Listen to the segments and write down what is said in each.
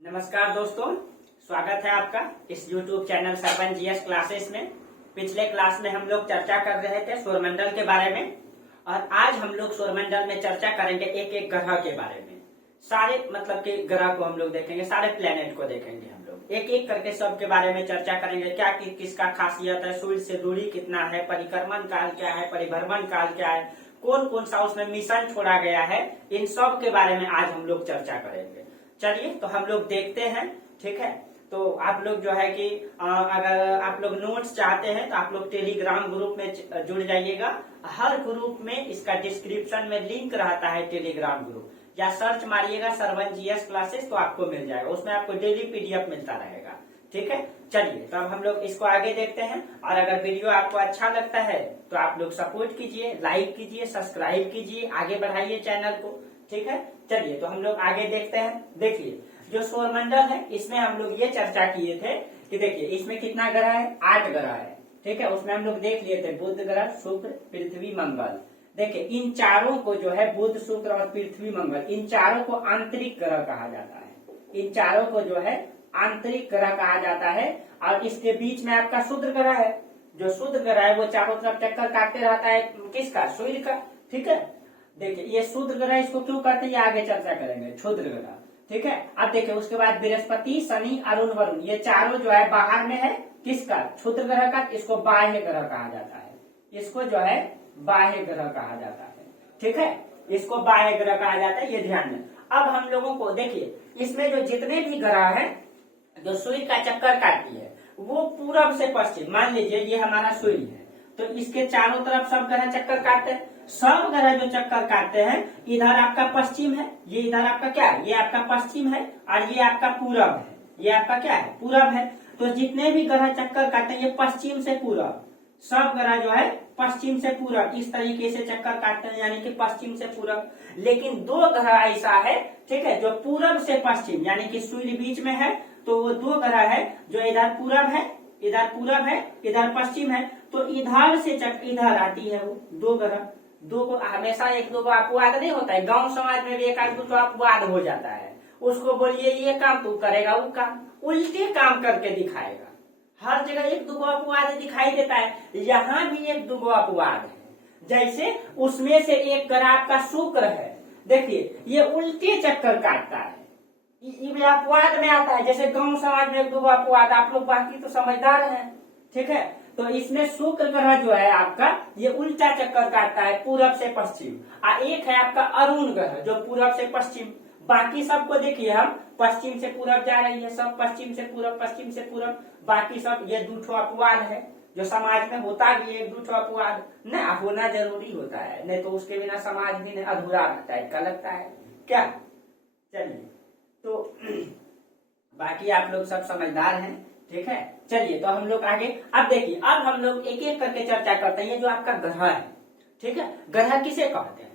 नमस्कार दोस्तों, स्वागत है आपका इस YouTube channel sarpanch GS classes में। पिछले क्लास में हम लोग चर्चा कर रहे थे सौरमंडल के बारे में और आज हम लोग सौरमंडल में चर्चा करेंगे एक एक ग्रह के बारे में। सारे मतलब के ग्रह को हम लोग देखेंगे, सारे प्लेनेट को देखेंगे। हम लोग एक एक करके सबके बारे में चर्चा करेंगे, क्या किसका खासियत है, सूर्य से दूरी कितना है, परिक्रमण काल क्या है, परिभ्रमण काल क्या है, कौन कौन सा उसमें मिशन छोड़ा गया है, इन सब के बारे में आज हम लोग चर्चा करेंगे। चलिए तो हम लोग देखते हैं, ठीक है। तो आप लोग जो है कि अगर आप लोग नोट्स चाहते हैं तो आप लोग टेलीग्राम ग्रुप में जुड़ जाइएगा। हर ग्रुप में इसका डिस्क्रिप्शन में लिंक रहता है, टेलीग्राम ग्रुप, या सर्च मारिएगा सरपंच जीएस क्लासेस तो आपको मिल जाएगा। उसमें आपको डेली पीडीएफ मिलता रहेगा, ठीक है। चलिए तो अब हम लोग इसको आगे देखते हैं। और अगर वीडियो आपको अच्छा लगता है तो आप लोग सपोर्ट कीजिए, लाइक कीजिए, सब्सक्राइब कीजिए, आगे बढ़ाइए चैनल को, ठीक है। चलिए तो हम लोग आगे देखते हैं। देखिए जो सौरमंडल है इसमें हम लोग ये चर्चा किए थे कि देखिए इसमें कितना ग्रह है, 8 ग्रह है, ठीक है। उसमें हम लोग देख लिए थे बुध ग्रह, शुक्र, पृथ्वी, मंगल। देखिए इन चारों को जो है बुध, शुक्र और पृथ्वी, मंगल, इन चारों को आंतरिक ग्रह कहा जाता है। इन चारों को जो है आंतरिक ग्रह कहा जाता है। और इसके बीच में आपका शुद्र ग्रह है। जो शुद्र ग्रह है वो चारों तरफ चक्कर काटते रहता है, किसका, सूर्य का, ठीक है। देखिए ये शुद्र ग्रह, इसको क्यों कहते हैं ये आगे चर्चा करेंगे, क्षुद्र ग्रह, ठीक है। अब देखिए उसके बाद बृहस्पति, शनि, अरुण, वरुण, ये चारों जो है बाहर में है, किसका, क्षुद्र ग्रह का। इसको बाह्य ग्रह कहा जाता है। इसको जो है बाह्य ग्रह कहा जाता है, ठीक है। इसको बाह्य ग्रह कहा जाता है, ये ध्यान में। अब हम लोगों को देखिए इसमें जो जितने भी ग्रह है जो सूर्य का चक्कर काटती है वो पूरब से पश्चिम, मान लीजिए ये हमारा सूर्य है तो इसके चारों तरफ सब ग्रह चक्कर काटते हैं। सब ग्रह जो चक्कर काटते हैं, इधर आपका पश्चिम है, ये इधर आपका क्या है, ये आपका पश्चिम है, और ये आपका पूरब है, ये आपका क्या है, पूरब है। तो जितने भी ग्रह चक्कर काटते हैं ये पश्चिम से पूरब, सब ग्रह जो है पश्चिम से पूरब इस तरीके से चक्कर काटते हैं, यानी कि पश्चिम से पूरब। लेकिन 2 ग्रह ऐसा है, ठीक है, जो पूरब से पश्चिम, यानी कि सूर्य बीच में है, तो वो 2 ग्रह है जो इधर पूरब है, इधर पूरब है, इधर पश्चिम है। तो इधर से इधर आती है वो 2 ग्रह। 2 को हमेशा 1-2 को अपवाद नहीं होता है, गांव समाज में भी 1-2 को अपवाद हो जाता है। उसको बोलिए ये काम तू करेगा, वो काम उल्टे काम करके दिखाएगा। हर जगह 1-2 को अपवाद दिखाई देता है, यहाँ भी 1-2 को अपवाद है। जैसे उसमें से एक ग्रह आपका शुक्र है, देखिए ये उल्टे चक्कर काटता है, ये अपवाद में आता है। जैसे गांव समाज में 1-2 अपवाद, आप लोग बाकी तो समझदार हैं, ठीक है। तो इसमें शुक्र ग्रह जो है आपका ये उल्टा चक्कर काटता है पूरब से पश्चिम। और एक है आपका अरुण ग्रह जो पूरब से पश्चिम। बाकी सबको देखिए हम पश्चिम से पूरब जा रही है, सब पश्चिम से पूरब, पश्चिम से पूरब। बाकी सब ये 2 अपवाद है जो समाज में होता भी है, 2 अपवाद न होना जरूरी होता है, नहीं तो उसके बिना समाज भी अधूरा टाइप का लगता है क्या। चलिए तो बाकी आप लोग सब समझदार हैं, ठीक है। चलिए तो हम लोग आगे, अब देखिए अब हम लोग एक एक करके चर्चा करते हैं। ये जो आपका ग्रह है, ठीक है, ग्रह किसे कहते हैं,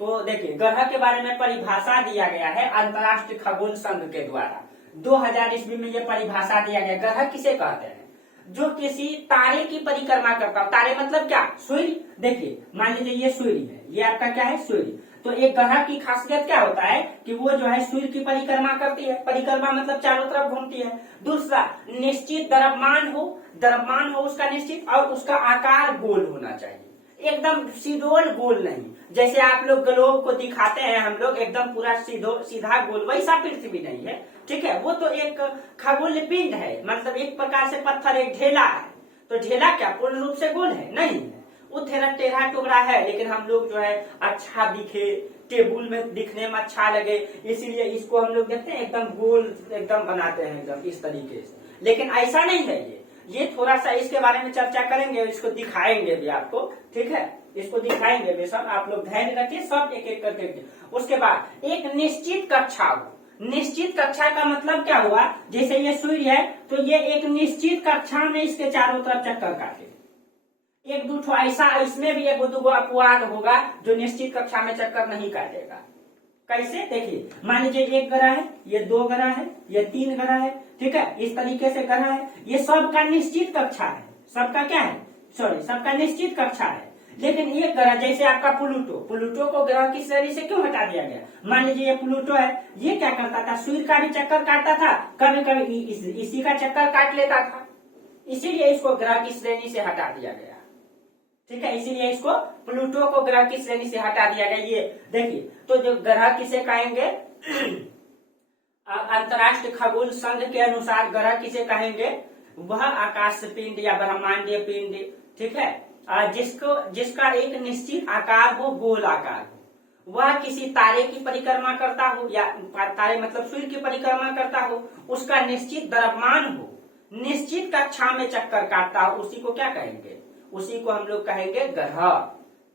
तो देखिए ग्रह के बारे में परिभाषा दिया गया है अंतर्राष्ट्रीय खगोल संघ के द्वारा। 2000 ईस्वी में ये परिभाषा दिया गया। ग्रह किसे कहते हैं, जो किसी तारे की परिक्रमा करता हो। तारे मतलब क्या, सूर्य। देखिए मान लीजिए ये सूर्य है, ये आपका क्या है, सूर्य। तो एक ग्रह की खासियत क्या होता है कि वो जो है सूर्य की परिक्रमा करती है। परिक्रमा मतलब चारों तरफ घूमती है। दूसरा, निश्चित द्रव्यमान हो उसका निश्चित, और उसका आकार गोल होना चाहिए, एकदम सीधोल गोल नहीं। जैसे आप लोग ग्लोब को दिखाते हैं हम लोग एकदम पूरा सीधा गोल, वैसा पृथ्वी नहीं है, ठीक है। वो तो एक खगोलीय पिंड है, मतलब एक प्रकार से पत्थर, एक ढेला है। तो ढेला क्या पूर्ण रूप से गोल है, नहीं है, वो टेढ़ा टुकड़ा है। लेकिन हम लोग जो है अच्छा दिखे, टेबुल में दिखने में अच्छा लगे, इसीलिए इसको हम लोग देखते हैं एकदम गोल एकदम बनाते हैं, एकदम इस तरीके से। लेकिन ऐसा नहीं है ये थोड़ा सा इसके बारे में चर्चा करेंगे, इसको दिखाएंगे भी आपको, ठीक है। इसको दिखाएंगे भी सब, आप लोग ध्यान रखिए, सब एक एक करके। उसके बाद एक निश्चित कक्षा हो। निश्चित कक्षा का मतलब क्या हुआ, जैसे ये सूर्य है तो ये एक निश्चित कक्षा में इसके चारों तरफ चक्कर काटे। 1-2 ऐसा, इसमें भी 1-2 अपवाद होगा जो निश्चित कक्षा में चक्कर नहीं काटेगा। कैसे, देखिए मान लीजिए एक ग्रह है, ये 2 ग्रह है, ये 3 ग्रह है, ठीक है। इस तरीके से ग्रह है, ये सबका निश्चित कक्षा है, सबका क्या है, सबका निश्चित कक्षा है। लेकिन एक ग्रह जैसे आपका प्लूटो को ग्रह की श्रेणी से क्यों हटा दिया गया? मान लीजिए ये प्लूटो है, ये क्या करता था, सूर्य का भी चक्कर काटता था, कभी कभी इसी का चक्कर काट लेता था, इसीलिए इसको ग्रह की श्रेणी से हटा दिया गया। ठीक है, इसीलिए इसको प्लूटो को ग्रह की श्रेणी से हटा दिया गया। ये देखिए, तो जो ग्रह किसे कहेंगे, अंतरराष्ट्रीय खगोल संघ के अनुसार ग्रह किसे कहेंगे, वह आकाश पिंड या ब्रह्मांडीय पिंड, ठीक है, जिसका एक निश्चित आकार हो, गोल आकार हो, वह किसी तारे की परिक्रमा करता हो, या तारे मतलब सूर्य की परिक्रमा करता हो, उसका निश्चित द्रव्यमान हो, निश्चित कक्षा में चक्कर काटता हो, उसी को क्या कहेंगे, उसी को हम लोग कहेंगे ग्रह।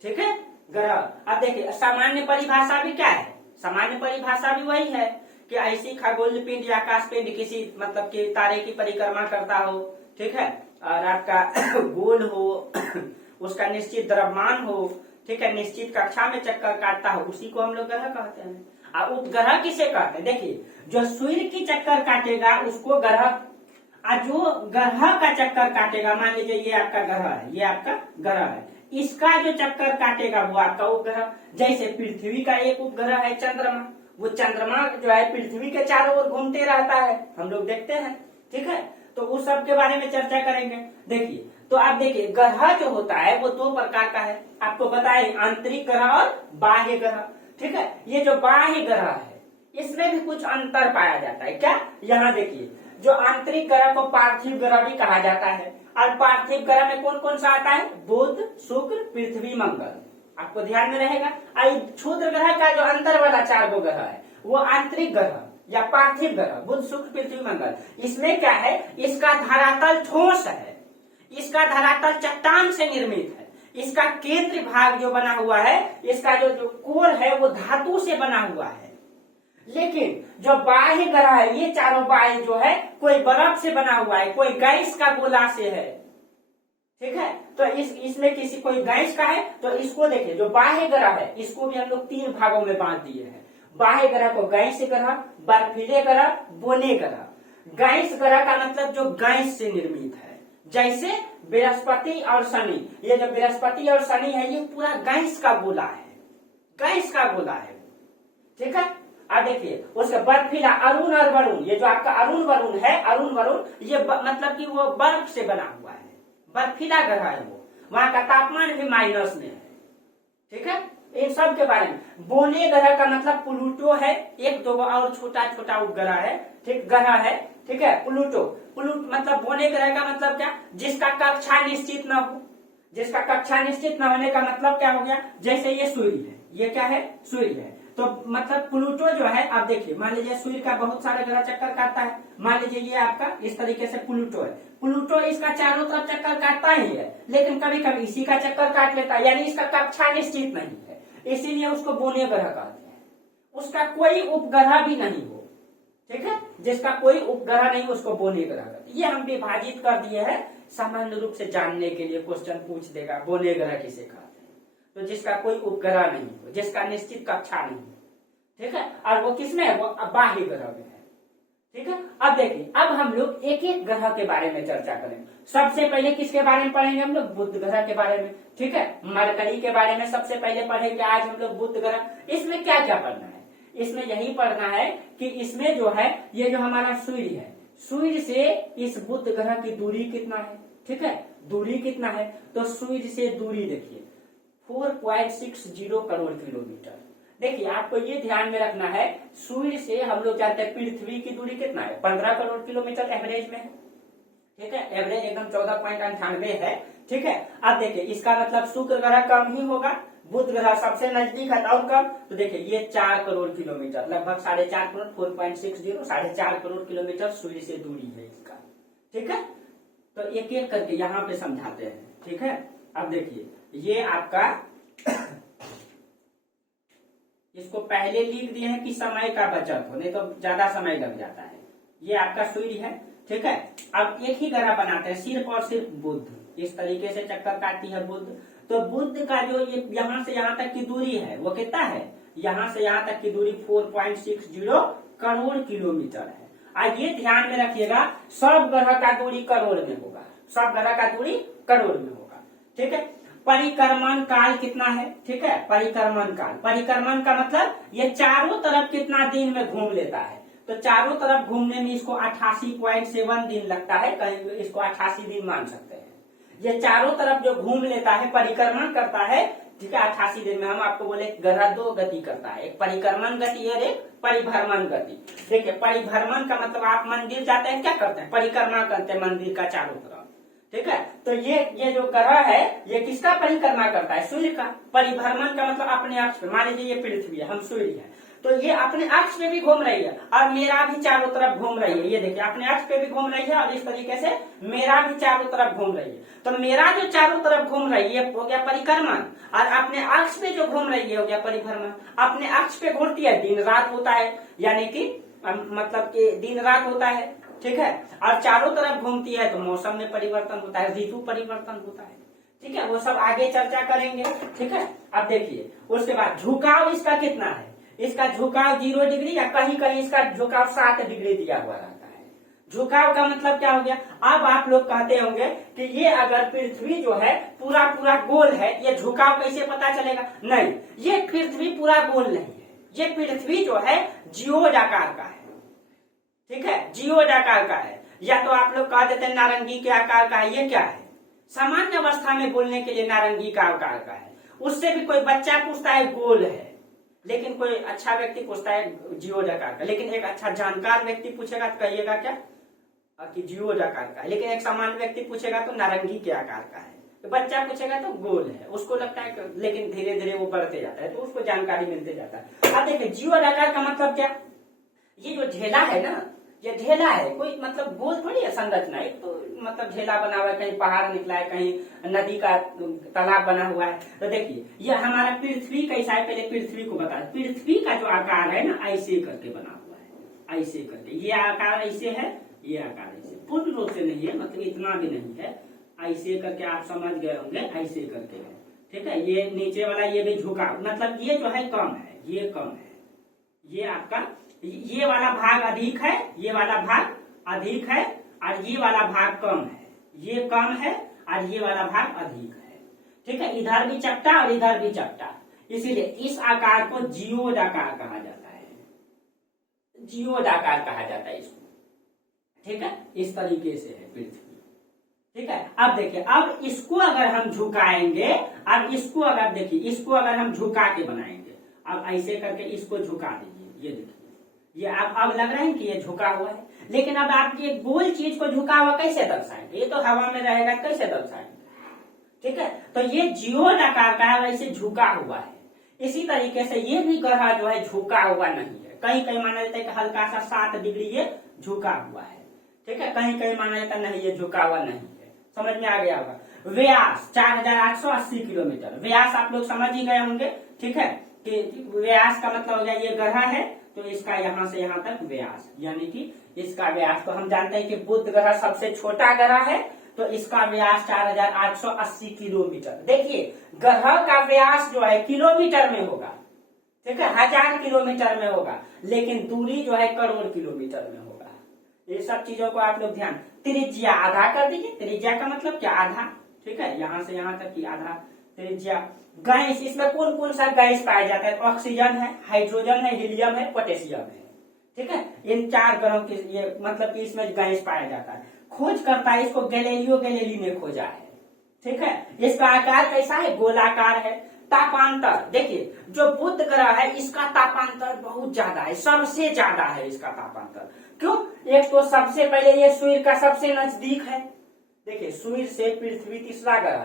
ठीक है, ग्रह। अब देखिए सामान्य परिभाषा भी क्या है, सामान्य परिभाषा भी वही है कि ऐसी खगोल पिंड या आकाश पिंड किसी मतलब कि तारे की परिक्रमा करता हो, ठीक है, और आपका गोल हो, उसका निश्चित द्रव्यमान हो, ठीक है, निश्चित कक्षा में चक्कर काटता हो, उसी को हम लोग ग्रह कहते हैं। और उपग्रह किसे कहते हैं, देखिए जो सूर्य की चक्कर काटेगा उसको ग्रह, और जो ग्रह का चक्कर काटेगा, मान लीजिए ये आपका ग्रह है, ये आपका ग्रह है, इसका जो चक्कर काटेगा वो आपका उपग्रह। जैसे पृथ्वी का एक उपग्रह है चंद्रमा, वो चंद्रमा जो है पृथ्वी के चारों ओर घूमते रहता है, हम लोग देखते हैं। ठीक है, तो उस सब के बारे में चर्चा करेंगे। देखिए, तो आप देखिए ग्रह जो होता है वो दो प्रकार का है, आपको पता है, आंतरिक ग्रह और बाह्य ग्रह। ठीक है, ये जो बाह्य ग्रह है इसमें भी कुछ अंतर पाया जाता है। क्या, यहाँ देखिए, जो आंतरिक ग्रह को पार्थिव ग्रह भी कहा जाता है, और पार्थिव ग्रह में कौन कौन सा आता है, बुध, शुक्र, पृथ्वी, मंगल, आपको ध्यान में रहेगा। क्षुद्र ग्रह का जो अंदर वाला 4 गो ग्रह है वो आंतरिक ग्रह या पार्थिव ग्रह, बुध, शुक्र, पृथ्वी, मंगल। इसमें क्या है, इसका धरातल ठोस है, इसका धरातल चट्टान से निर्मित है, इसका केंद्र भाग जो बना हुआ है, इसका जो कोर है वो धातु से बना हुआ है। लेकिन जो बाह्य ग्रह है, ये चारों बाह्य जो है, कोई बर्फ से बना हुआ है, कोई गैस का गोला से है। ठीक है, तो इसमें किसी कोई गैस का है, तो इसको देखिए जो बाह्य ग्रह है इसको भी हम लोग 3 भागों में बांट दिए हैं। बाह्य ग्रह को गैस ग्रह, बर्फीले ग्रह, बोने ग्रह। गैस ग्रह का मतलब जो गैस से निर्मित है, जैसे बृहस्पति और शनि, ये जो बृहस्पति और शनि है ये पूरा गैस का गोला है, गैस का गोला है। ठीक है, अब देखिए उसका बर्फीला अरुण और वरुण, ये जो आपका अरुण वरुण है, अरुण वरुण ये मतलब कि वो बर्फ से बना हुआ है, बर्फीला ग्रह है वो, वहां का तापमान भी माइनस में है। ठीक है, इन सब के बारे में। बोने ग्रह का मतलब प्लूटो है, एक दो और छोटा छोटा उपग्रह है, ठीक, ग्रह है। ठीक है, प्लूटो मतलब बोने ग्रह का मतलब क्या, जिसका कक्षा निश्चित न हो, जिसका कक्षा निश्चित न होने का मतलब क्या हो गया, जैसे ये सूर्य है, ये क्या है, सूर्य है, तो मतलब प्लूटो जो है, आप देखिए मान लीजिए सूर्य का बहुत सारे ग्रह चक्कर काटता है, मान लीजिए ये आपका इस तरीके से प्लूटो है, प्लूटो इसका चारों तरफ चक्कर काटता ही है, लेकिन कभी कभी इसी का चक्कर काट लेता है, यानी इसका कक्षा निश्चित नहीं है, इसीलिए उसको बोने ग्रह कहते हैं। उसका कोई उपग्रह भी नहीं हो, ठीक है, जिसका कोई उपग्रह नहीं उसको बोने ग्रह कहते हैं। ये हम विभाजित कर दिए हैं सामान्य रूप से जानने के लिए, क्वेश्चन पूछ देगा बोने ग्रह किसे कहते हैं, तो जिसका कोई उपग्रह नहीं हो, जिसका निश्चित कक्षा नहीं हो। ठीक है, और वो किसमें है, वो बाह्य ग्रह में है। ठीक है, अब देखिए, अब हम लोग एक एक ग्रह के बारे में चर्चा करेंगे। सबसे पहले किसके बारे में पढ़ेंगे हम लोग, बुध ग्रह के बारे में। ठीक है, मरकरी के बारे में सबसे पहले पढ़ेंगे आज हम लोग बुध ग्रह। इसमें क्या क्या पढ़ना है, इसमें यही पढ़ना है कि इसमें जो है ये जो हमारा सूर्य है, सूर्य से इस बुध ग्रह की दूरी कितना है। ठीक है, दूरी कितना है, तो सूर्य से दूरी देखिए 4.60 करोड़ किलोमीटर। देखिए आपको ये ध्यान में रखना है, सूर्य से हम लोग जानते हैं पृथ्वी की दूरी कितना है, 15 करोड़ किलोमीटर एवरेज में है। ठीक है, एवरेज एकदम 14.98 है। ठीक है, अब देखिए इसका मतलब शुक्र ग्रह कम ही होगा, बुध ग्रह सबसे नजदीक है और कम, तो देखिए ये 4 करोड़ किलोमीटर, लगभग 4.5 करोड़, 4.60, 4.5 करोड़ किलोमीटर सूर्य से दूरी है इसका। ठीक है, तो एक एक करके यहाँ पे समझाते हैं। ठीक है, अब देखिए ये आपका इसको पहले लिख दिए हैं कि समय का बचत हो, नहीं तो ज्यादा समय लग जाता है। ये आपका सूर्य है। ठीक है, अब एक ही ग्रह बनाते हैं, सिर्फ और सिर्फ बुध, इस तरीके से चक्कर काटती है बुध। तो बुध का जो ये यहाँ से यहाँ तक की दूरी है वो कितना है, यहाँ से यहाँ तक की दूरी 4.60 करोड़ किलोमीटर है। आज ये ध्यान में रखिएगा, सब ग्रह का दूरी करोड़ में होगा, सब ग्रह का दूरी करोड़ में होगा। ठीक है, परिक्रमण काल कितना है, ठीक है, परिक्रमण काल, परिक्रमण का मतलब ये चारों तरफ कितना दिन में घूम लेता है, तो चारों तरफ घूमने में इसको 88.7 दिन लगता है, कहीं इसको 88 दिन मान सकते हैं। ये चारों तरफ जो घूम लेता है, परिक्रमण करता है, ठीक है, 88 दिन में। हम आपको बोले ग्रह 2 गति करता है, एक परिक्रमण गति और एक परिभ्रमण गति। देखिए परिभ्रमण का मतलब आप मंदिर जाते हैं, क्या करते हैं, परिक्रमा करते हैं मंदिर का चारों तरफ, ठीक है। तो ये जो ग्रह है ये किसका परिक्रमा करता है, सूर्य का। परिभ्रमण का मतलब अपने अक्ष पे, मान लीजिए ये पृथ्वी है, हम सूर्य है, तो ये अपने अक्ष पे भी घूम रही है और मेरा भी चारों तरफ घूम रही है। ये देखिए अपने अक्ष पे भी घूम रही है और इस तरीके से मेरा भी चारों तरफ घूम रही है। तो मेरा जो चारों तरफ घूम रही है हो गया परिक्रमण, और अपने अक्ष पे जो घूम रही है हो गया परिभ्रमण। अपने अक्ष पे घूमती है, दिन रात होता है, यानी कि मतलब कि दिन रात होता है, ठीक है, और चारों तरफ घूमती है तो मौसम में परिवर्तन होता है, ऋतु परिवर्तन होता है, ठीक है, वो सब आगे चर्चा करेंगे, ठीक है। अब देखिए उसके बाद झुकाव इसका कितना है, इसका झुकाव 0 डिग्री या कहीं कहीं इसका झुकाव 7 डिग्री दिया हुआ रहता है। झुकाव का मतलब क्या हो गया, अब आप लोग कहते होंगे कि ये अगर पृथ्वी जो है पूरा पूरा गोल है, ये झुकाव कैसे पता चलेगा। नहीं, ये पृथ्वी पूरा गोल नहीं है, ये पृथ्वी जो है जियोड आकार का है, ठीक है, जियोड आकार का है, या तो आप लोग कह देते हैं नारंगी के आकार का है। ये क्या है, सामान्य अवस्था में बोलने के लिए नारंगी का आकार का है। उससे भी कोई बच्चा पूछता है गोल है, लेकिन कोई अच्छा व्यक्ति पूछता है जियोड आकार का, लेकिन एक अच्छा जानकार व्यक्ति पूछेगा तो कहिएगा क्या कि जियोड आकार का है, लेकिन एक सामान्य व्यक्ति पूछेगा तो नारंगी के आकार का है, तो बच्चा पूछेगा तो गोल है, उसको लगता है, लेकिन धीरे धीरे वो बढ़ते जाता है तो उसको जानकारी मिलते जाता है। अब देखिए जियोड आकार का मतलब क्या, ये जो ढेला है ना, ये ढेला है, कोई मतलब गोल थोड़ी है संरचना, एक तो मतलब ढेला बना हुआ है, कहीं पहाड़ निकला है, कहीं नदी का तालाब बना हुआ है। तो देखिए ये हमारा पृथ्वी कैसा है, पहले पृथ्वी को बता, पृथ्वी का जो आकार है ना ऐसे करके बना हुआ है, ऐसे करके, ये आकार ऐसे है, ये आकार ऐसे, पूर्ण रूप से नहीं है, मतलब इतना भी नहीं है, ऐसे करके आप समझ गए होंगे, ऐसे करके है, ठीक है। ये नीचे वाला ये भी झुका, मतलब ये जो है कम है, ये कम है, ये आपका ये वाला भाग अधिक है, ये वाला भाग अधिक है, और ये वाला भाग कम है, ये कम है और ये वाला भाग अधिक है, ठीक है। इधर भी चपटा और इधर भी चपटा, इसीलिए इस आकार को जियोड आकार कहा जाता है, जियोड आकार कहा जाता है इसको, ठीक है। इस तरीके से है पृथ्वी, ठीक है। अब देखिए, अब इसको अगर हम झुकाएंगे, अब इसको अगर देखिए, इसको अगर हम झुका के बनाएंगे, अब ऐसे करके इसको झुका दीजिए, ये देखिए, ये अब लग रहा है कि ये झुका हुआ है, लेकिन अब आप ये गोल चीज को झुका हुआ कैसे दर्शाएंगे, ये तो हवा में रहेगा, कैसे दर्शाएंगे, ठीक है। तो ये जियोड आकार का है, वैसे झुका हुआ है। इसी तरीके से ये भी ग्रह जो है झुका हुआ नहीं है, कहीं कहीं माना जाता है कि हल्का सा 7 डिग्री ये झुका हुआ है, ठीक है, कहीं कहीं माना जाता नहीं ये झुका हुआ नहीं है। समझ में आ गया होगा। व्यास 4880 किलोमीटर, व्यास आप लोग समझ ही गए होंगे, ठीक है, कि व्यास का मतलब हो गया ये ग्रह है तो इसका यहाँ से यहाँ तक व्यास, यानी कि इसका व्यास, तो हम जानते हैं कि बुध ग्रह सबसे छोटा ग्रह है, तो इसका व्यास 4880 किलोमीटर। देखिए ग्रह का व्यास जो है किलोमीटर में होगा, ठीक है, 1000 किलोमीटर में होगा, लेकिन दूरी जो है करोड़ किलोमीटर में होगा। ये सब चीजों को आप लोग ध्यान। त्रिज्या आधा कर दीजिए, त्रिज्या का मतलब क्या, आधा, ठीक है, यहाँ से यहाँ तक की आधा त्रिज्या। गैस, इसमें कौन कौन सा गैस पाया जाता है, ऑक्सीजन है, हाइड्रोजन है, हीलियम है, पोटेशियम है, ठीक है। इन 4 ग्रहों की ये मतलब कि इसमें गैस पाया जाता है। खोज करता है इसको गैलीलियो गैलीली ने खोजा है, ठीक है। इसका आकार कैसा है, गोलाकार है। तापांतर देखिए, जो बुध ग्रह है इसका तापांतर बहुत ज्यादा है, सबसे ज्यादा है इसका तापांतर। क्यों, एक तो सबसे पहले ये सूर्य का सबसे नजदीक है। देखिए सूर्य से पृथ्वी तीसरा ग्रह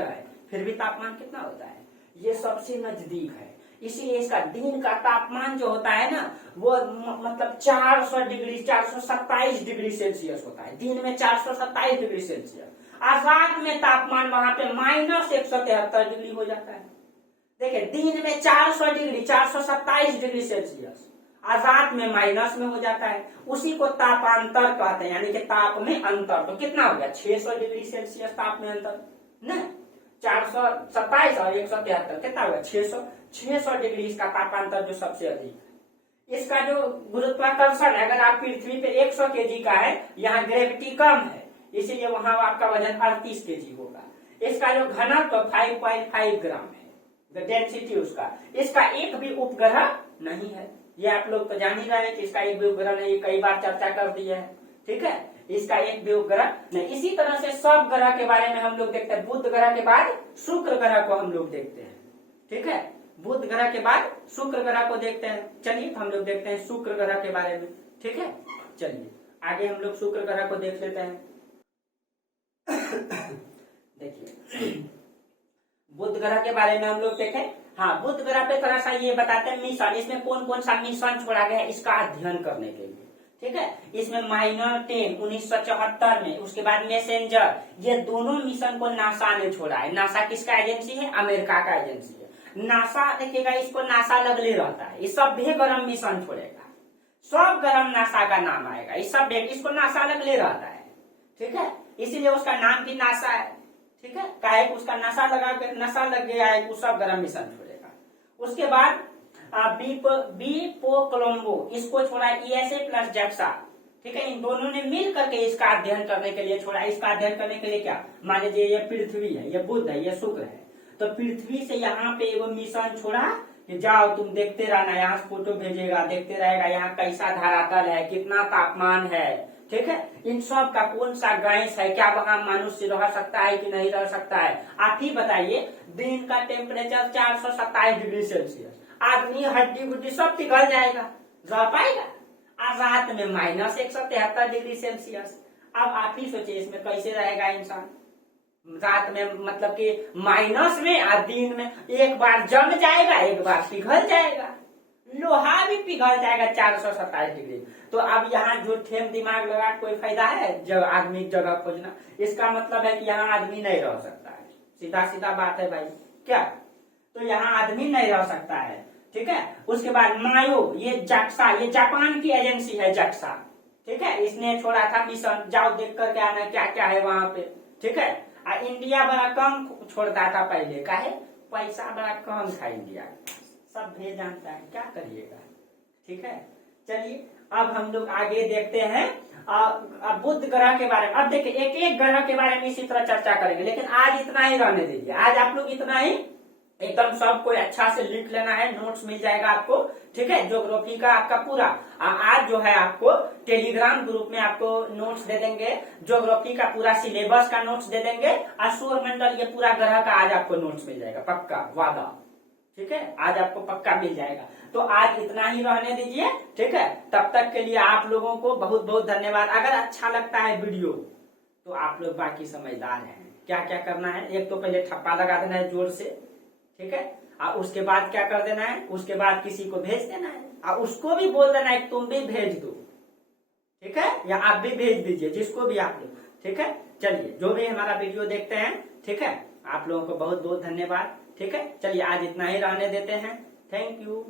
है, फिर भी तापमान कितना होता है, ये सबसे नजदीक है, इसीलिए इसका दिन का तापमान जो होता है ना वो मतलब 400 डिग्री 427 डिग्री सेल्सियस होता है, दिन में 427 डिग्री सेल्सियस, और रात में तापमान वहां पे -173 डिग्री हो जाता है। देखिए दिन में 400 डिग्री 427 डिग्री सेल्सियस और रात में माइनस में हो जाता है, उसी को तापांतर कहते हैं, यानी कि ताप में अंतर। तो कितना हो गया, 600 डिग्री सेल्सियस ताप में अंतर न, 427 और 173 कितना हुआ, 600 डिग्री इसका तापांतर जो सबसे अधिक है। इसका जो गुरुत्वाकर्षण है, अगर आप पृथ्वी पे 100 केजी का है, यहाँ ग्रेविटी कम है, इसीलिए वहां आपका वजन 38 केजी होगा। इसका जो घनत्व तो 5.5 ग्राम है, डेंसिटी उसका। इसका एक भी उपग्रह नहीं है, ये आप लोग तो जान ही रहे हैं कि इसका एक भी उपग्रह नहीं, कई बार चर्चा कर दिया है। ठीक है, इसका एक भी उपग्रह नहीं। इसी तरह से सब ग्रह के बारे में हम लोग देखते हैं। बुध ग्रह के बाद शुक्र ग्रह को हम लोग देखते हैं। ठीक है, बुध ग्रह के बाद शुक्र ग्रह को देखते हैं। चलिए हम लोग देखते हैं शुक्र ग्रह के बारे में। ठीक है, चलिए आगे हम लोग शुक्र ग्रह को देख लेते हैं। देखिए बुध ग्रह के बारे में हम लोग देखें। हाँ, बुध ग्रह पे थोड़ा सा ये बताते हैं मिशन, इसमें कौन कौन सा मिशन छोड़ा गया है इसका अध्ययन करने के लिए। ठीक है, इसमें माइनर 10 1974 में, उसके बाद मैसेंजर, ये दोनों मिशन को नासा ने छोड़ा है। नासा किसका एजेंसी है? अमेरिका का एजेंसी है। नासा देखिएगा, इसको नासा लगले रहता है। ये सब भी गरम मिशन छोड़ेगा, सब गरम नासा का नाम आएगा। इस सब इसको नासा लगले रहता है। ठीक है, इसीलिए उसका नाम भी नासा है। ठीक है, काहे उसका नशा लगा के नशा लग गया है, वो सब गरम मिशन छोड़ेगा। उसके बाद बीपो कोलंबो, इसको छोड़ा ईएसए प्लस जैक्सा। ठीक है, इन दोनों ने मिल करके इसका अध्ययन करने के लिए छोड़ा। इसका अध्ययन करने के लिए क्या, मान लीजिए ये पृथ्वी है, ये बुध है, ये शुक्र है, तो पृथ्वी से यहाँ पे एगो मिशन छोड़ा कि जाओ तुम देखते रहना, यहाँ से फोटो भेजेगा, देखते रहेगा यहाँ कैसा धरातल है, कितना तापमान है। ठीक है, इन सब का कौन सा गैस है, क्या वहां मनुष्य रह सकता है कि नहीं रह सकता है, आप ही बताइए। दिन का टेम्परेचर 427 डिग्री सेल्सियस, आदमी हड्डी गुड्डी सब पिघल जाएगा, रह पाएगा। और रात में -173 डिग्री सेल्सियस। अब आप ही सोचिए इसमें कैसे रहेगा इंसान। रात में मतलब कि माइनस में, और दिन में एक बार जम जाएगा, एक बार पिघल जाएगा, लोहा भी पिघल जाएगा 427 डिग्री। तो अब यहाँ जो ठेम दिमाग लगा कोई फायदा है जब आदमी जगह खोजना? इसका मतलब है कि यहाँ आदमी नहीं रह सकता है। सीधा सीधा बात है भाई, क्या? तो यहाँ आदमी नहीं रह सकता है। ठीक है, उसके बाद मायो, ये जक्सा, ये जापान की एजेंसी है जक्सा। ठीक है, इसने छोड़ा था मिशन, जाओ देख करके आना क्या क्या है वहां पे। ठीक है, और इंडिया बड़ा कम छोड़ता था पहले, काहे? पैसा बड़ा कम था इंडिया, सब भेज जानता है, क्या करिएगा। ठीक है, चलिए अब हम लोग आगे देखते हैं अब बुध ग्रह के बारे में। अब देखिए एक एक ग्रह के बारे में इसी तरह चर्चा करेंगे, लेकिन आज इतना ही रहने दीजिए। आज आप लोग इतना ही एकदम सब कोई अच्छा से लिख लेना है, नोट्स मिल जाएगा आपको। ठीक है, ज्योग्राफी का आपका पूरा आज जो है आपको टेलीग्राम ग्रुप में आपको नोट्स दे देंगे, ज्योग्राफी का पूरा सिलेबस का नोट्स दे देंगे, और सौरमंडल ये पूरा ग्रह का आज आपको नोट्स मिल जाएगा, पक्का वादा। ठीक है, आज आपको पक्का मिल जाएगा। तो आज इतना ही रहने दीजिए। ठीक है, तब तक के लिए आप लोगों को बहुत बहुत धन्यवाद। अगर अच्छा लगता है वीडियो तो आप लोग बाकी समझदार हैं, क्या क्या करना है, एक तो पहले ठप्पा लगा देना है जोर से। ठीक है, और उसके बाद क्या कर देना है, उसके बाद किसी को भेज देना है, और उसको भी बोल देना है तुम भी भेज दो। ठीक है, या आप भी भेज दीजिए, जिसको भी आप लोग। ठीक है, चलिए जो भी हमारा वीडियो देखते हैं, ठीक है, आप लोगों को बहुत बहुत धन्यवाद। ठीक है, चलिए आज इतना ही रहने देते हैं। Thank you.